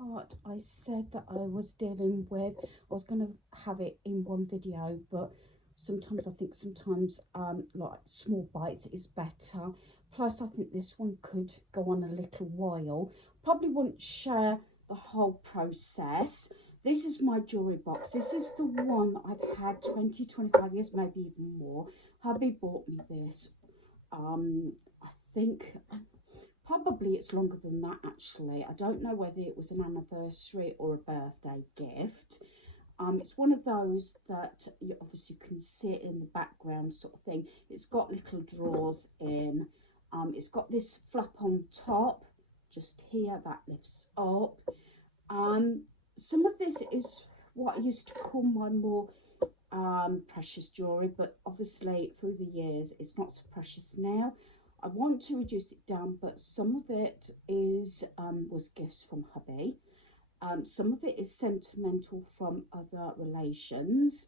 part I said that I was dealing with. I was going to have it in one video, but sometimes I think like small bites is better. Plus I think this one could go on a little while. Probably wouldn't share the whole process. This is my jewellery box. This is the one that I've had 20-25 years, maybe even more. Hubby bought me this. I think probably it's longer than that actually. I don't know whether it was an anniversary or a birthday gift. It's one of those that you obviously can see it in the background sort of thing. It's got little drawers in. It's got this flap on top just here that lifts up. Some of this is what I used to call my more precious jewellery, but obviously through the years it's not so precious now. I want to reduce it down, but some of it is was gifts from hubby. Some of it is sentimental from other relations,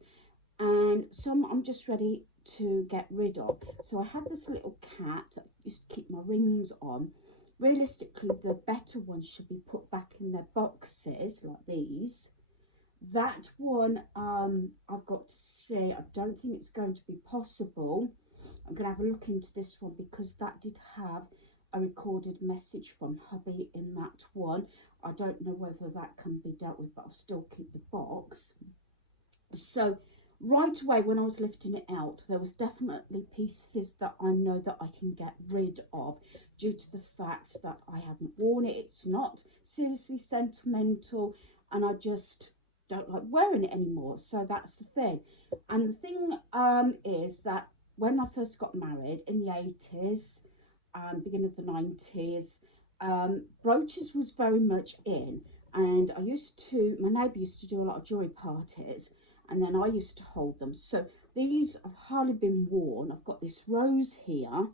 and some I'm just ready to get rid of. So I had this little cat that used to keep my rings on. Realistically, the better ones should be put back in their boxes like these. That one I've got to see. I don't think it's going to be possible. I'm going to have a look into this one because that did have a recorded message from hubby in that one. I don't know whether that can be dealt with, but I'll still keep the box. So right away when I was lifting it out, there was definitely pieces that I know that I can get rid of due to the fact that I haven't worn it. It's not seriously sentimental, and I just don't like wearing it anymore. So that's the thing. And the thing is that when I first got married in the 80s, beginning of the 90s, brooches was very much in, and my neighbour used to do a lot of jewellery parties, and then I used to hold them. So these have hardly been worn. I've got this rose here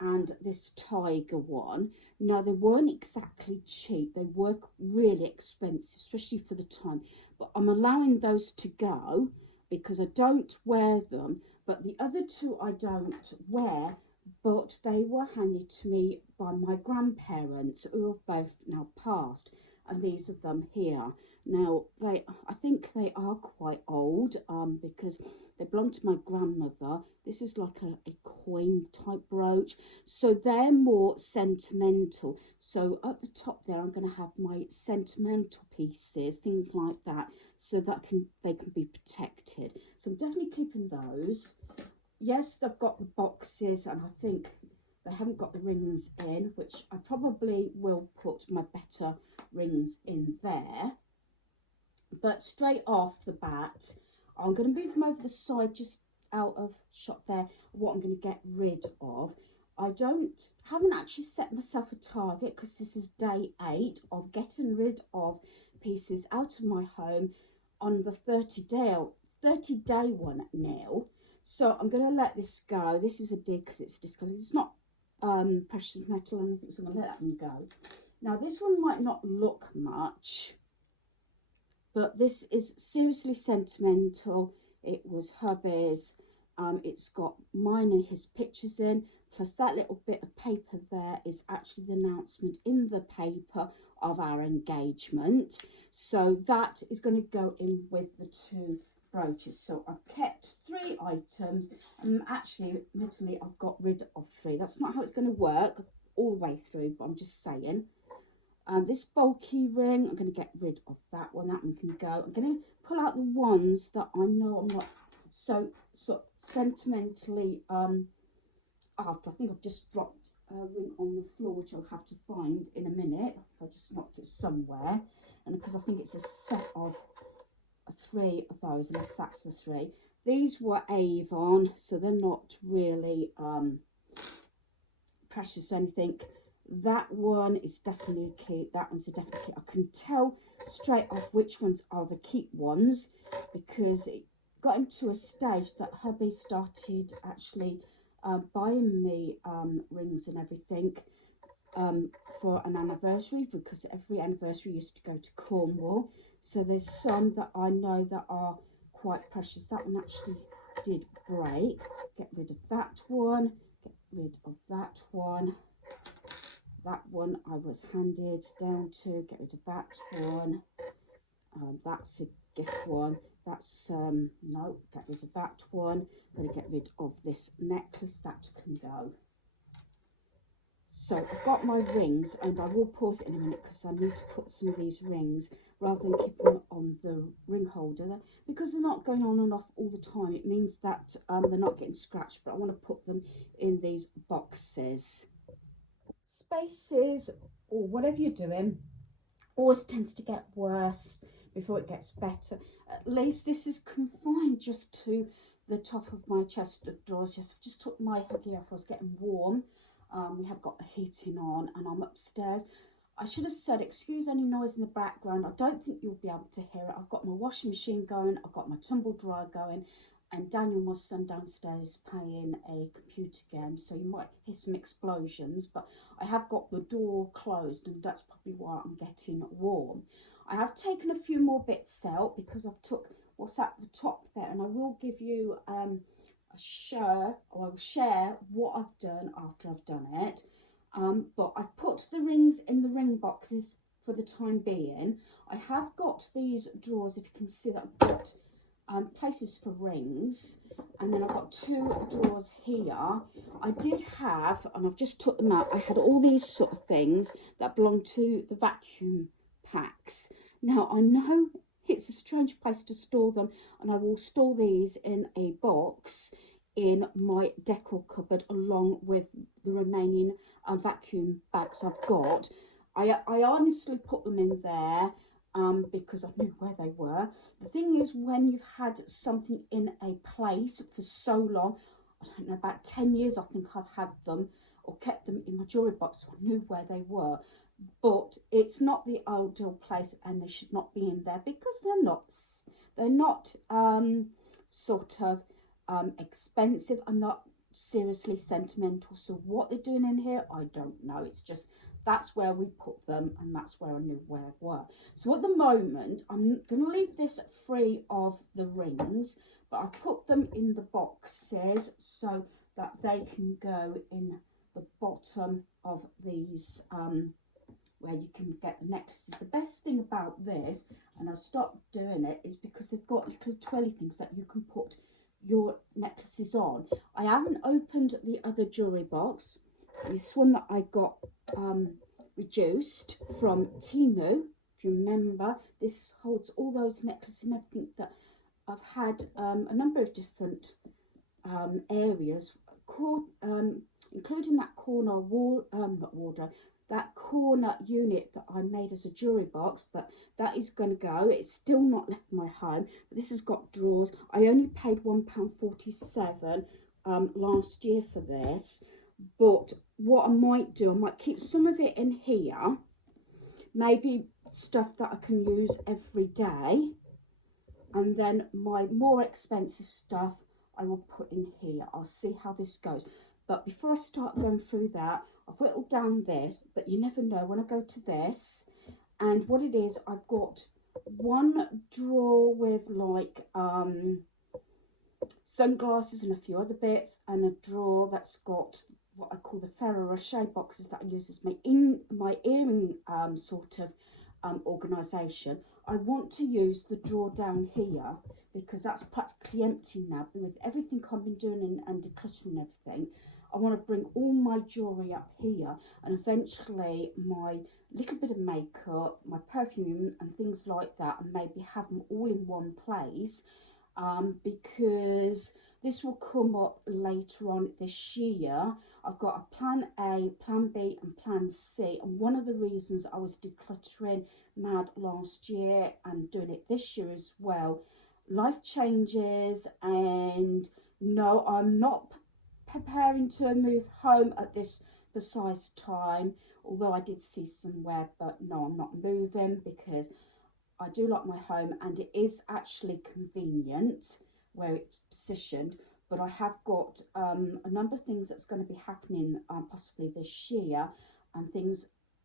and this tiger one. Now, they weren't exactly cheap. They were really expensive, especially for the time. But I'm allowing those to go because I don't wear them. But the other two I don't wear, but they were handed to me by my grandparents, who have both now passed. And these are them here. Now, I think they are quite old because they belong to my grandmother. This is like a coin type brooch. So they're more sentimental. So at the top there, I'm going to have my sentimental pieces, things like that, so that they can be protected. So I'm definitely keeping those. Yes, they've got the boxes, and I think they haven't got the rings in, which I probably will put my better rings in there. But straight off the bat, I'm going to move them over the side, just out of shot there, what I'm going to get rid of. I haven't actually set myself a target because this is day 8 of getting rid of pieces out of my home on the 30-day one now. So I'm going to let this go. This is a dig because it's discoloured. It's not precious metal or anything, so I'm going to let that one go. Now, this one might not look much, but this is seriously sentimental. It was hubby's. It's got mine and his pictures in, plus that little bit of paper there is actually the announcement in the paper of our engagement. So that is going to go in with the 2 brooches. So I've kept 3 items, and actually, admittedly, I've got rid of 3. That's not how it's going to work all the way through, but I'm just saying. This bulky ring, I'm going to get rid of that one. That one can go. I'm going to pull out the ones that I know I'm not so sentimentally after. I think I've just dropped a ring on the floor, which I'll have to find in a minute. I just knocked it somewhere, and because I think it's a set of 3 of those, unless that's the 3. These were Avon, so they're not really precious or anything. That one is definitely a keep. That one's a definite keep. I can tell straight off which ones are the keep ones, because it got into a stage that hubby started actually buying me rings and everything for an anniversary, because every anniversary used to go to Cornwall. So there's some that I know that are quite precious. That one actually did break. Get rid of that one. Get rid of that one. that one I was handed down to. Get rid of that one. That's a gift one. That's no, get rid of that one. I'm going to get rid of this necklace. That can go. So I've got my rings, and I will pause it in a minute because I need to put some of these rings rather than keep them on the ring holder, because they're not going on and off all the time. It means that they're not getting scratched, but I want to put them in these boxes. Spaces, or whatever you're doing, always tends to get worse before it gets better. At least this is confined just to the top of my chest of drawers. Just took my hoodie off. I was getting warm. We have got the heating on, and I'm upstairs. I should have said, excuse any noise in the background. I don't think you'll be able to hear it. I've got my washing machine going. I've got my tumble dryer going. And Daniel, my son downstairs, is playing a computer game. So you might hear some explosions. But I have got the door closed, and that's probably why I'm getting warm. I have taken a few more bits out because I've took what's at the top there. And I will give you I will share what I've done after I've done it, but I've put the rings in the ring boxes for the time being. I have got these drawers, if you can see that I've got places for rings, and then I've got two drawers here. I did have, and I've just took them out, I had all these sort of things that belong to the vacuum packs. Now I know it's a strange place to store them, and I will store these in a box in my decor cupboard along with the remaining vacuum bags I've got. I honestly put them in there because I knew where they were. The thing is, when you've had something in a place for so long, I don't know, about 10 years I think I've had them or kept them in my jewellery box, so I knew where they were. But it's not the ideal place, and they should not be in there because they're not sort of expensive and not seriously sentimental. So what they're doing in here, I don't know. It's just that's where we put them, and that's where I knew where they were. So at the moment, I'm going to leave this free of the rings, but I've put them in the boxes so that they can go in the bottom of these where you can get the necklaces. The best thing about this, and I stopped doing it, is because they've got little twirly things that you can put your necklaces on. I haven't opened the other jewellery box. This one that I got reduced from Temu, if you remember, this holds all those necklaces and everything that I've had a number of different areas, including that corner not wardrobe, that corner unit that I made as a jewellery box, but that is going to go. It's still not left my home. But this has got drawers. I only paid £1.47 last year for this, but what I might do, I might keep some of it in here, maybe stuff that I can use every day, and then my more expensive stuff I will put in here. I'll see how this goes. But before I start going through that, I've whittled down this, but you never know when I go to this. And what it is, I've got one drawer with like sunglasses and a few other bits, and a drawer that's got what I call the Ferrero Rocher boxes that I use as my earring sort of organisation. I want to use the drawer down here because that's practically empty now. With everything I've been doing and decluttering everything, I want to bring all my jewellery up here, and eventually my little bit of makeup, my perfume and things like that, and maybe have them all in one place, because this will come up later on this year. I've got a plan A, plan B and plan C, and one of the reasons I was decluttering mad last year and doing it this year as well, life changes, and no, I'm not preparing to move home at this precise time, although I did see somewhere, but no, I'm not moving because I do like my home and it is actually convenient where it's positioned. But I have got a number of things that's going to be happening possibly this year, and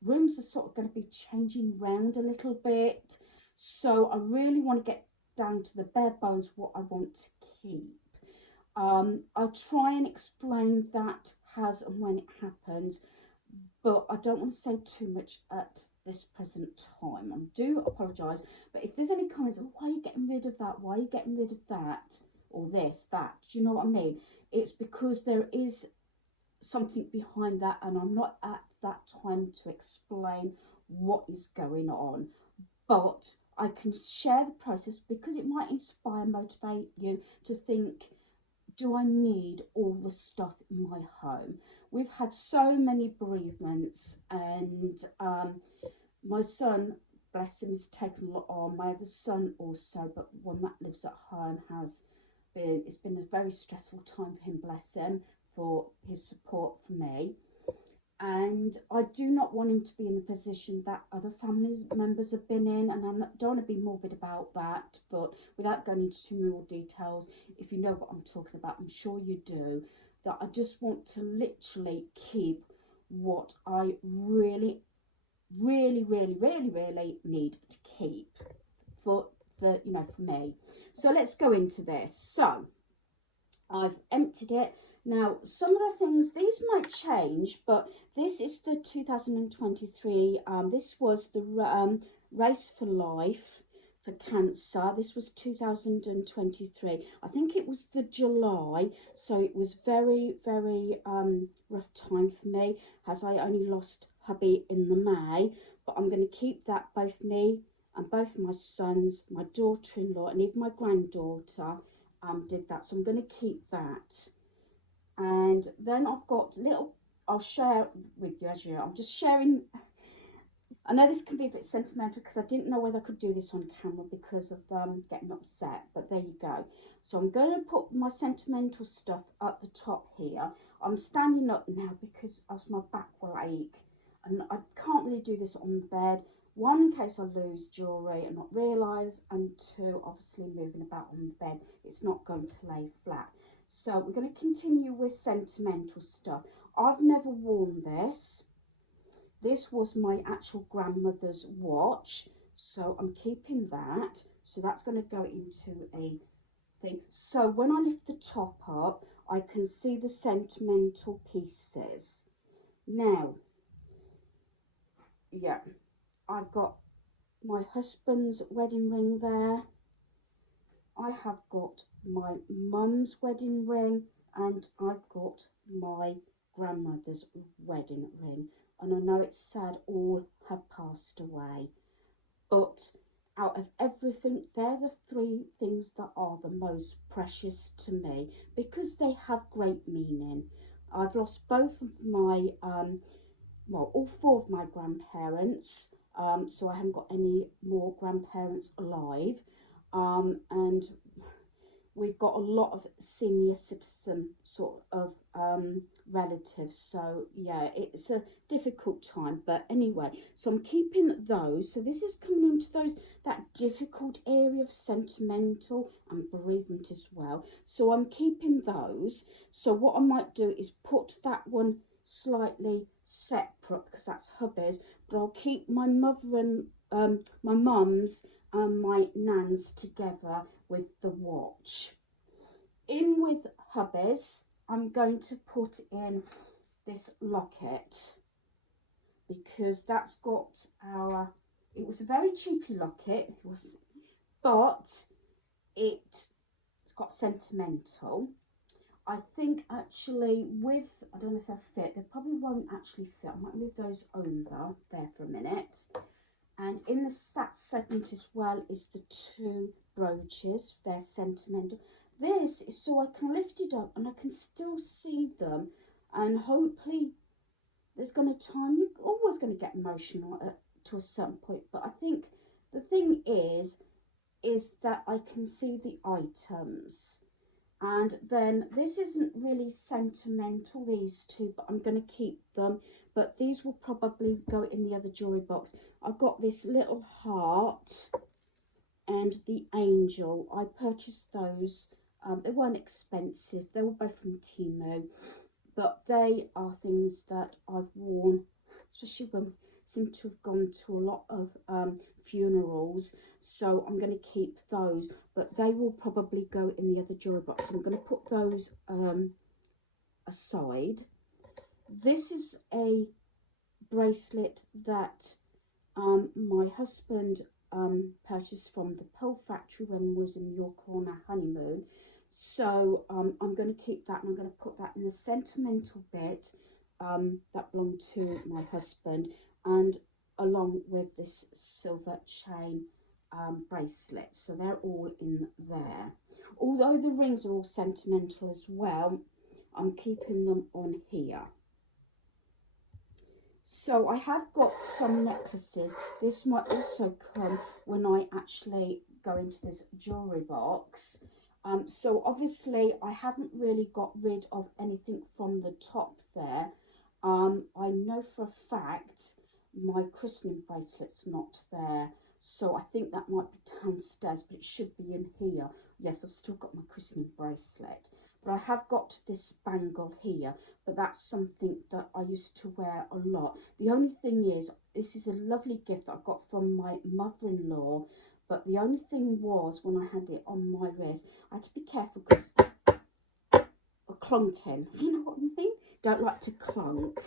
rooms are sort of going to be changing round a little bit, so I really want to get down to the bare bones what I want to keep. I'll try and explain that as and when it happens, but I don't want to say too much at this present time. I do apologise, but if there's any comments, oh, why are you getting rid of that? Why are you getting rid of that? Or this, that, do you know what I mean? It's because there is something behind that, and I'm not at that time to explain what is going on. But I can share the process because it might inspire, motivate you to think, do I need all the stuff in my home? We've had so many bereavements, and my son, bless him, has taken a lot on. My other son also, but one that lives at home it's been a very stressful time for him, bless him, for his support for me. And I do not want him to be in the position that other family members have been in, and I don't want to be morbid about that, but without going into too more details, if you know what I'm talking about, I'm sure you do, that I just want to literally keep what I really, really, really, really, really need to keep for me. So let's go into this. So I've emptied it. Now, some of the things, these might change, but this is the 2023. This was the Race for Life for Cancer. This was 2023. I think it was the July, so it was very, very rough time for me, as I only lost hubby in the May. But I'm going to keep that, both me and both my sons, my daughter-in-law, and even my granddaughter did that. So I'm going to keep that. And then I've got I'll share with you, as you know, I'm just sharing. I know this can be a bit sentimental because I didn't know whether I could do this on camera because of getting upset, but there you go. So I'm going to put my sentimental stuff at the top here. I'm standing up now because as my back will ache, and I can't really do this on the bed. One, in case I lose jewellery and not realise, and two, obviously moving about on the bed, it's not going to lay flat. So we're going to continue with sentimental stuff. I've never worn this. This was my actual grandmother's watch, so I'm keeping that. So that's going to go into a thing. So when I lift the top up, I can see the sentimental pieces. Now, yeah, I've got my husband's wedding ring there. I have got my mum's wedding ring, and I've got my grandmother's wedding ring. And I know it's sad, all have passed away. But out of everything, they're the three things that are the most precious to me because they have great meaning. I've lost both of my, all four of my grandparents. So I haven't got any more grandparents alive. And we've got a lot of senior citizen sort of relatives, so yeah, it's a difficult time. But anyway, so I'm keeping those. So this is coming into that difficult area of sentimental and bereavement as well, so I'm keeping those. So what I might do is put that one slightly separate because that's hubby's, but I'll keep my mother and my mum's and my nan's together with the watch. In with hubby's, I'm going to put in this locket because that's got it was a very cheapy locket, but it's got sentimental. I think actually I don't know if they'll fit, they probably won't actually fit. I might move those over there for a minute. And in that segment as well is the two brooches. They're sentimental. This is so I can lift it up and I can still see them. And hopefully there's going to time, you're always going to get emotional to a certain point. But I think the thing is that I can see the items. And then this isn't really sentimental, these two, but I'm going to keep them. But these will probably go in the other jewellery box. I've got this little heart and the angel. I purchased those. They weren't expensive. They were both from Temu. But they are things that I've worn, especially when I seem to have gone to a lot of funerals. So I'm going to keep those. But they will probably go in the other jewellery box. So I'm going to put those aside. This is a bracelet that my husband purchased from the Pearl Factory when we was in York on our honeymoon. So I'm going to keep that, and I'm going to put that in the sentimental bit that belonged to my husband, and along with this silver chain bracelet. So they're all in there. Although the rings are all sentimental as well, I'm keeping them on here. So I have got some necklaces. This might also come when I actually go into this jewellery box. So obviously I haven't really got rid of anything from the top there. I know for a fact my christening bracelet's not there. So I think that might be downstairs, but it should be in here. Yes, I've still got my christening bracelet. But I have got this bangle here, but that's something that I used to wear a lot. The only thing is, this is a lovely gift that I got from my mother-in-law, but the only thing was, when I had it on my wrist, I had to be careful because clunking, you know what I mean? Don't like to clunk.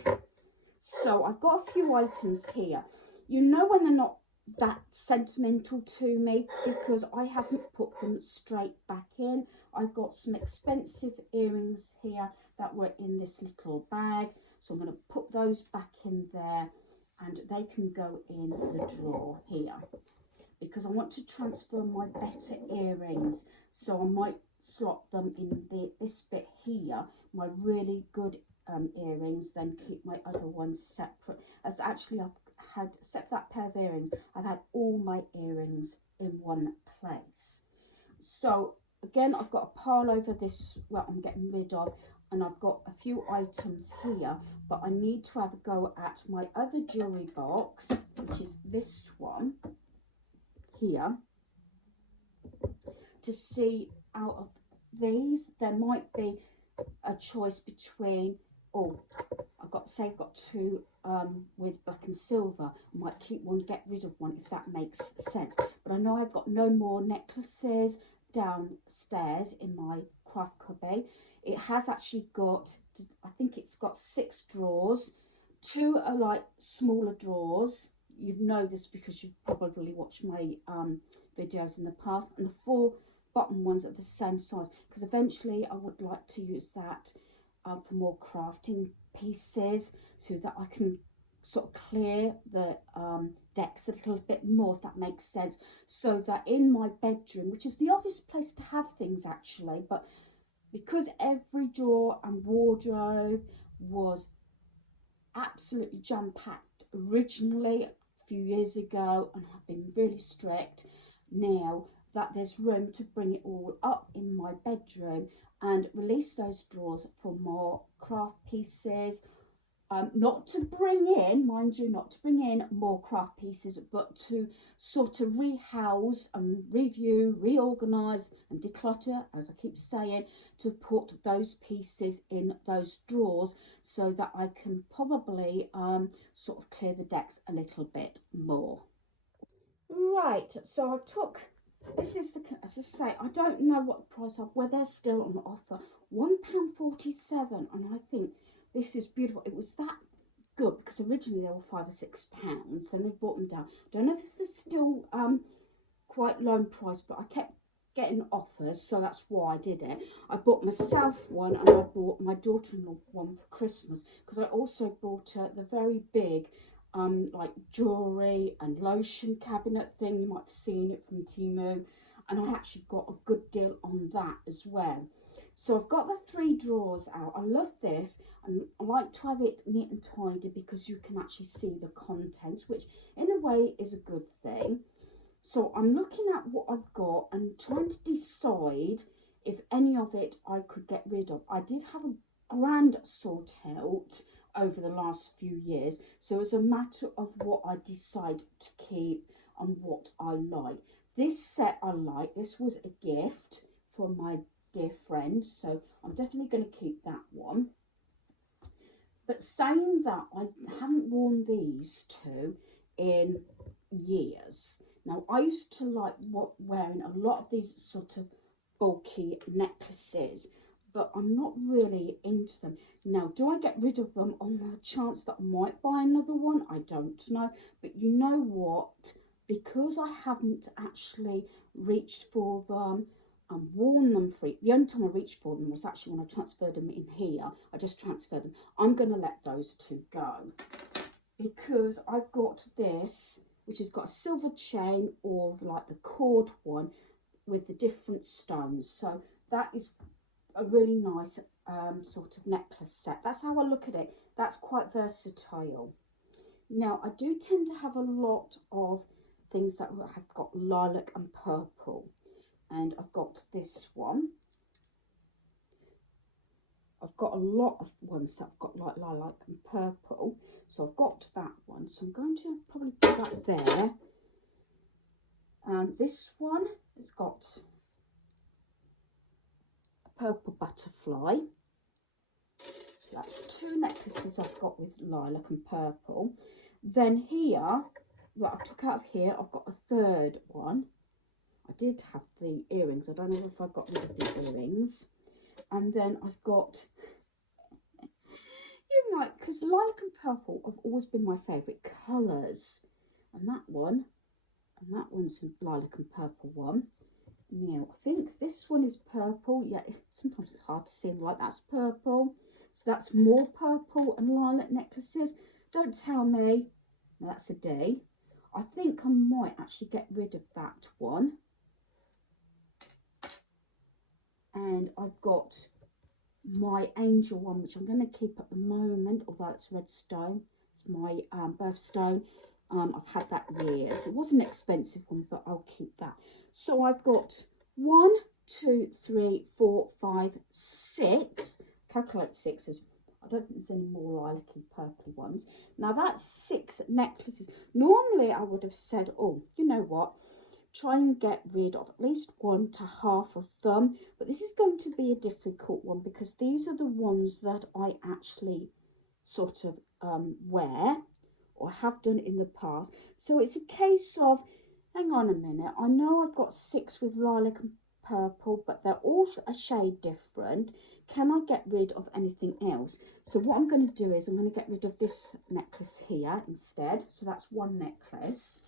So I've got a few items here. You know when they're not that sentimental to me, because I haven't put them straight back in. I've got some expensive earrings here that were in this little bag, so I'm going to put those back in there, and they can go in the drawer here, because I want to transfer my better earrings, so I might slot them in this bit here, my really good earrings, then keep my other ones separate. As actually I've had, except for that pair of earrings, I've had all my earrings in one place. So again, I've got a pile over this what I'm getting rid of, and I've got a few items here, but I need to have a go at my other jewellery box, which is this one here, to see out of these there might be a choice between, oh, I've got two with black and silver. I might keep one, get rid of one, if that makes sense. But I know I've got no more necklaces downstairs in my craft cubby. It has actually got, I think it's got 6 drawers. 2 are like smaller drawers. You know this because you've probably watched my videos in the past, and the 4 bottom ones are the same size, because eventually I would like to use that for more crafting pieces, so that I can sort of clear the decks a little bit more, if that makes sense, so that in my bedroom, which is the obvious place to have things actually, but because every drawer and wardrobe was absolutely jam-packed originally a few years ago, and I've been really strict now, that there's room to bring it all up in my bedroom and release those drawers for more craft pieces. Not to bring in, mind you, not to bring in more craft pieces, but to sort of rehouse and review, reorganise and declutter, as I keep saying, to put those pieces in those drawers, so that I can probably sort of clear the decks a little bit more. Right, so I've took, this is the, as I say, I don't know what the price of, where they're still on offer, £1.47, and I think this is beautiful. It was that good because originally they were £5 or £6, then they brought them down. Don't know if this is still quite low price, but I kept getting offers, so that's why I did it. I bought myself one, and I bought my daughter-in-law one for Christmas, because I also bought her the very big like jewellery and lotion cabinet thing. You might have seen it from Temu, and I actually got a good deal on that as well. So I've got the 3 drawers out. I love this, and I like to have it neat and tidy because you can actually see the contents, which in a way is a good thing. So I'm looking at what I've got and trying to decide if any of it I could get rid of. I did have a grand sort out over the last few years, so it's a matter of what I decide to keep and what I like. This set I like. This was a gift from my dear friend, so I'm definitely going to keep that one. But saying that, I haven't worn these 2 in years. Now, I used to like wearing a lot of these sort of bulky necklaces, but I'm not really into them. Now, do I get rid of them on the chance that I might buy another one? I don't know. But you know what? Because I haven't actually reached for them and worn them free. The only time I reached for them was actually when I transferred them in here. I just transferred them. I'm going to let those two go because I've got this, which has got a silver chain or like the cord one with the different stones. So that is a really nice sort of necklace set. That's how I look at it. That's quite versatile. Now, I do tend to have a lot of things that have got lilac and purple. And I've got this one. I've got a lot of ones that have got like lilac and purple. So I've got that one. So I'm going to probably put that there. And this one has got a purple butterfly. So that's two necklaces I've got with lilac and purple. Then here, that I took out of here, I've got a third one. I did have the earrings. I don't know if I got rid of the earrings. And then I've got, you might, because lilac and purple have always been my favourite colours. And that one's a lilac and purple one. Now, I think this one is purple. Yeah, sometimes it's hard to see in the light. That's purple. So that's more purple and lilac necklaces. Don't tell me. No, that's a D. I think I might actually get rid of that one. And I've got my angel one, which I'm going to keep at the moment, although it's red stone. It's my birthstone. I've had that years. It was an expensive one, but I'll keep that. So I've got 1, 2, 3, 4, 5, 6. Calculate 6 as, I don't think there's any more lilac-y purpley ones. Now that's 6 necklaces. Normally I would have said, oh, you know what? Try and get rid of at least 1 to half of them. But this is going to be a difficult one because these are the ones that I actually sort of wear or have done in the past. So it's a case of, hang on a minute, I know I've got 6 with lilac and purple, but they're all a shade different. Can I get rid of anything else? So what I'm going to do is I'm going to get rid of this necklace here instead. So that's one necklace.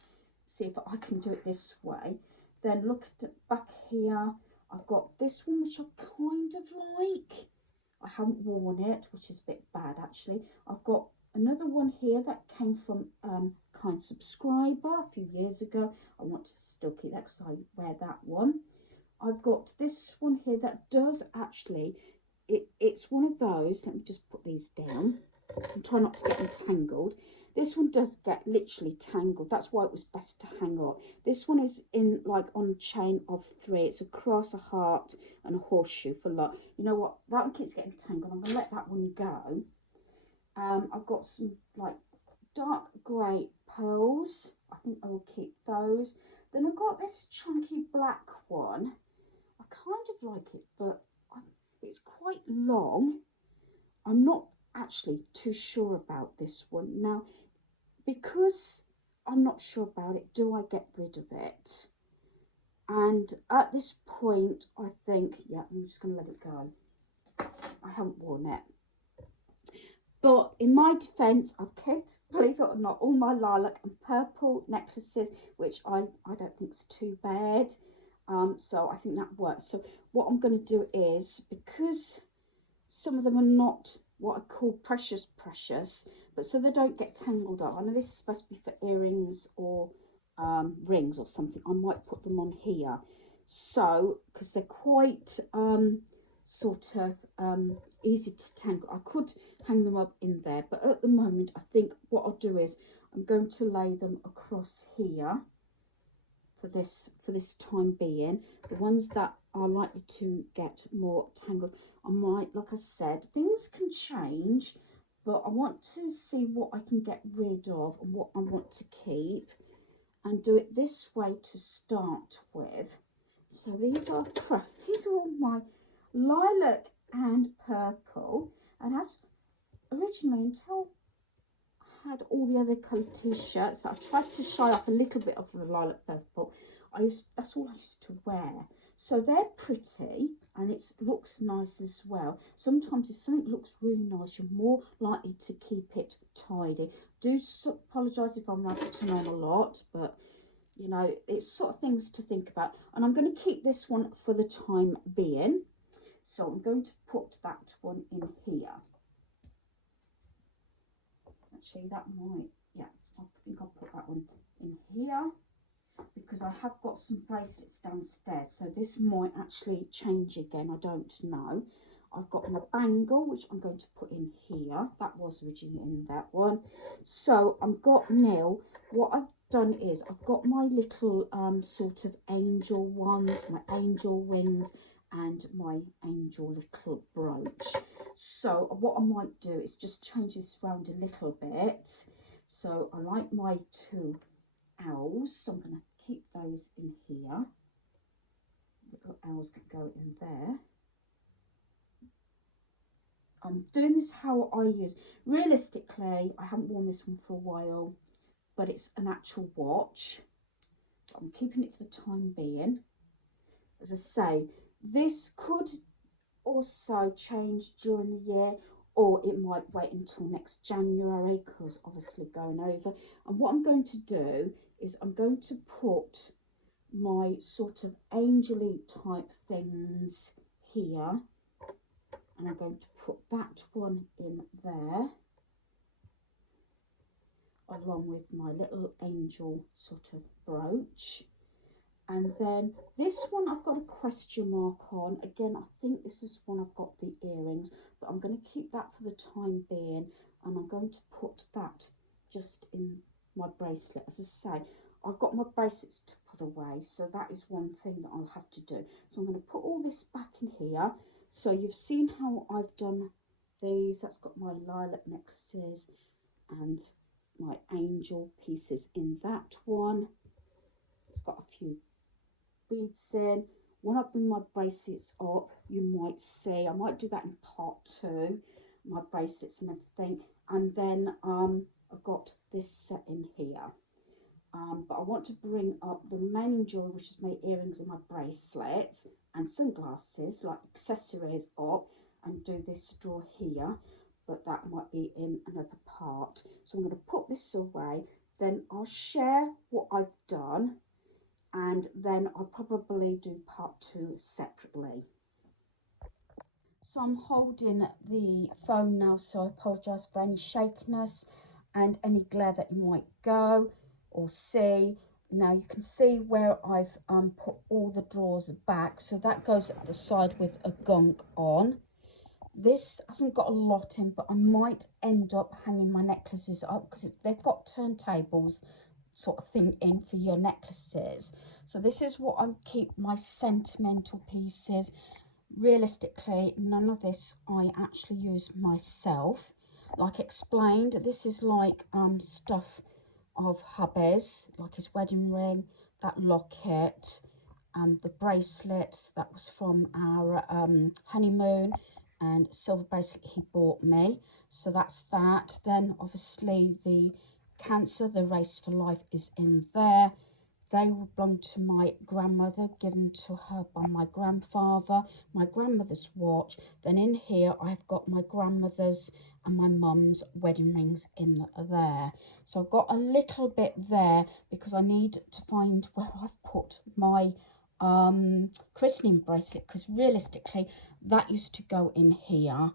See if I can do it this way. Then look at the back here. I've got this one, which I kind of like. I haven't worn it, which is a bit bad actually. I've got another one here that came from kind subscriber a few years ago. I want to still keep that because I wear that one. I've got this one here that does actually, it's one of those, let me just put these down and try not to get entangled. This one does get literally tangled. That's why it was best to hang up. This one is in like on a chain of 3. It's a cross, a heart and a horseshoe for luck. You know what? That one keeps getting tangled. I'm going to let that one go. I've got some like dark grey pearls. I think I will keep those. Then I've got this chunky black one. I kind of like it, but it's quite long. I'm not actually too sure about this one. Now, because I'm not sure about it, do I get rid of it? And at this point, I think, yeah, I'm just going to let it go. I haven't worn it. But in my defence, I've kept, believe it or not, all my lilac and purple necklaces, which I don't think is too bad. So I think that works. So what I'm going to do is, because some of them are not what I call precious, but so they don't get tangled up. I know this is supposed to be for earrings or rings or something. I might put them on here. So, because they're quite sort of easy to tangle. I could hang them up in there, but at the moment I think what I'll do is I'm going to lay them across here for this time being. The ones that are likely to get more tangled, I might, like I said, things can change, but I want to see what I can get rid of and what I want to keep and do it this way to start with. So these are all my lilac and purple, and as originally, until I had all the other coloured t-shirts that I tried to shy off a little bit of the lilac purple, that's all I used to wear. So they're pretty and it looks nice as well. Sometimes if something looks really nice, you're more likely to keep it tidy. Do apologise if I'm rabbiting on a lot, but you know, it's sort of things to think about. And I'm going to keep this one for the time being. So I'm going to put that one in here. Actually, that might, yeah, I think I'll put that one in here because I have got some bracelets downstairs. So this might actually change again. I don't know. I've got my bangle, which I'm going to put in here. That was originally in that one. So I've got now, what I've done is I've got my little sort of angel ones, my angel wings, and my angel little brooch. So what I might do is just change this around a little bit. So I like my two owls, so I'm going to keep those in here. Little owls can go in there. I'm doing this how I use. Realistically, I haven't worn this one for a while, but it's an actual watch. I'm keeping it for the time being. As I say, this could also change during the year, or it might wait until next January because obviously going over. And what I'm going to do is I'm going to put my sort of angel-y type things here. And I'm going to put that one in there, along with my little angel sort of brooch. And then this one I've got a question mark on. Again, I think this is one I've got the earrings, but I'm going to keep that for the time being. And I'm going to put that just in my bracelet. As I say, I've got my bracelets to put away, so that is one thing that I'll have to do. So I'm going to put all this back in here. So you've seen how I've done these. That's got my lilac necklaces and my angel pieces in that one. It's got a few beads in. When I bring my bracelets up, you might see, I might do that in part 2, my bracelets and everything. And then I've got this set in here. But I want to bring up the remaining jewellery, which is my earrings and my bracelets and sunglasses, like accessories up, and do this drawer here. But that might be in another part. So I'm going to put this away. Then I'll share what I've done. And then I'll probably do part 2 separately. So I'm holding the phone now, so I apologise for any shakiness and any glare that you might go or see. Now you can see where I've put all the drawers back, so that goes at the side with a gunk on. This hasn't got a lot in, but I might end up hanging my necklaces up because they've got turntables sort of thing in for your necklaces. So this is what I keep my sentimental pieces. Realistically, none of this I actually use myself. Like explained, this is like stuff of hubby's, like his wedding ring, that locket, the bracelet that was from our honeymoon, and silver bracelet he bought me. So that's that. Then obviously the Cancer, the Race for Life is in there. They belong to my grandmother, given to her by my grandfather. My grandmother's watch. Then in here I've got my grandmother's and my mum's wedding rings in there. So I've got a little bit there because I need to find where I've put my christening bracelet, because realistically that used to go in here.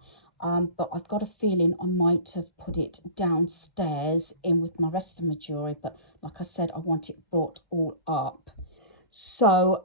But I've got a feeling I might have put it downstairs in with my rest of my jewellery, but like I said, I want it brought all up. So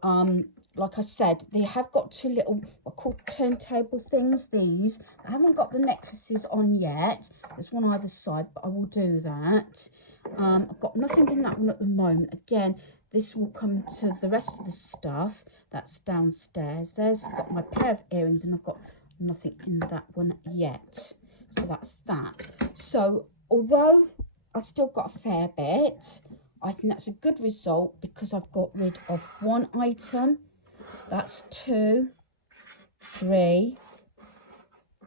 like I said, they have got two little what I call turntable things. These I haven't got the necklaces on yet. There's one either side, but I will do that. I've got nothing in that one at the moment. Again, this will come to the rest of the stuff that's downstairs. There's got my pair of earrings, and I've got nothing in that one yet. So that's that. So although I've still got a fair bit, I think that's a good result because I've got rid of one item. That's 2, 3,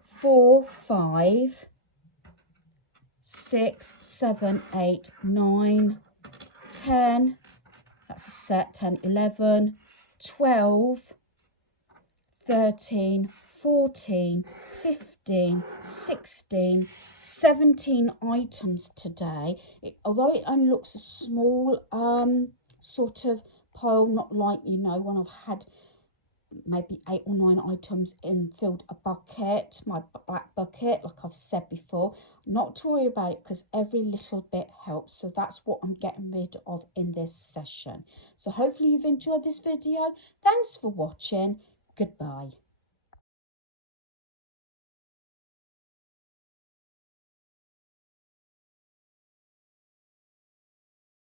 4, 5, 6, 7, 8, 9, 10. That's a set. 10, 11, 12, 13, 14, 15, 16, 17 items today. Although it only looks a small sort of pile, not like, you know, when I've had maybe 8 or 9 items and filled a bucket, my black bucket, like I've said before. Not to worry about it, because every little bit helps. So that's what I'm getting rid of in this session. So hopefully you've enjoyed this video. Thanks for watching. Goodbye.